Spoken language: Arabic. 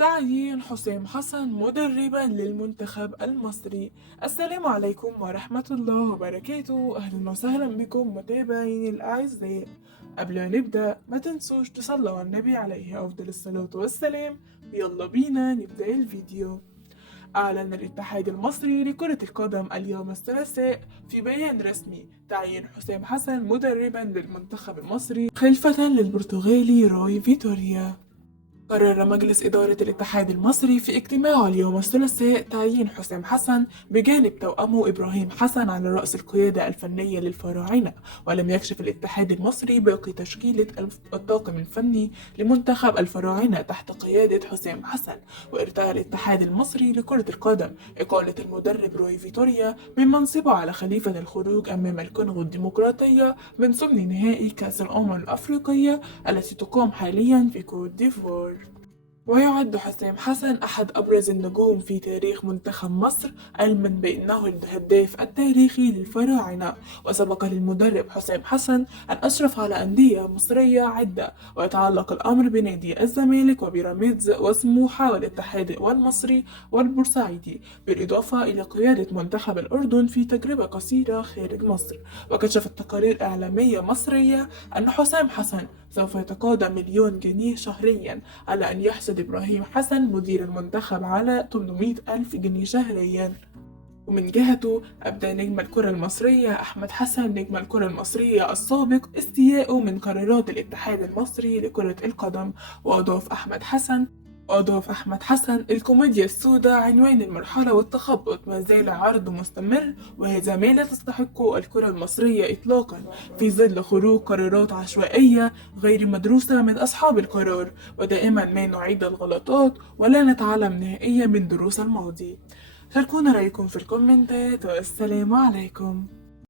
تعيين حسام حسن مدربا للمنتخب المصري. السلام عليكم ورحمة الله وبركاته، أهلا وسهلا بكم متابعيني الأعزاء. قبل ما نبدأ ما تنسوش تصلوا على النبي عليه أفضل الصلاة والسلام. يلا بينا نبدأ الفيديو. أعلن الاتحاد المصري لكرة القدم اليوم الثلاثاء في بيان رسمي تعيين حسام حسن مدربا للمنتخب المصري خلفة للبرتغالي روي فيتوريا. قرر مجلس إدارة الاتحاد المصري في اجتماعه اليوم الثلاثاء تعيين حسام حسن بجانب توأمه إبراهيم حسن على رأس القيادة الفنية للفراعنة. ولم يكشف الاتحاد المصري باقي تشكيلة الطاقم الفني لمنتخب الفراعنة تحت قيادة حسام حسن. وارتأى الاتحاد المصري لكرة القدم إقالة المدرب روي فيتوريا من منصبه على خليفة الخروج أمام الكونغو الديمقراطية من ضمن نهائي كأس الأمم الأفريقية التي تقام حاليا في كوت ديفوار. ويعد حسام حسن أحد أبرز النجوم في تاريخ منتخب مصر، علما بأنه الهداف التاريخي للفراعنة. وسبق للمدرب حسام حسن أن أشرف على أندية مصرية عدة، ويتعلق الأمر بنادي الزمالك وبيراميدز وسموحة والاتحاد والمصري والبورسعيدي، بالإضافة إلى قيادة منتخب الأردن في تجربة قصيرة خارج مصر. وكشفت تقارير إعلامية مصرية أن حسام حسن سوف يتقاضى 1,000,000 جنيه شهريا على أن يحصد إبراهيم حسن مدير المنتخب على 800,000 جنيه شهريا. ومن جهته أبدى نجم الكرة المصرية أحمد حسن نجم الكرة المصرية السابق استياءه من قرارات الاتحاد المصري لكرة القدم. وأضاف أحمد حسن الكوميديا السوداء عنوان المرحلة والتخبط ما زال عرضه مستمر، وهذا ما لا تستحقه الكرة المصرية إطلاقا في ظل خروج قرارات عشوائية غير مدروسة من أصحاب القرار. ودائما ما نعيد الغلطات ولا نتعلم نهائيا من دروس الماضي. شاركونا رأيكم في الكومنتات والسلام عليكم.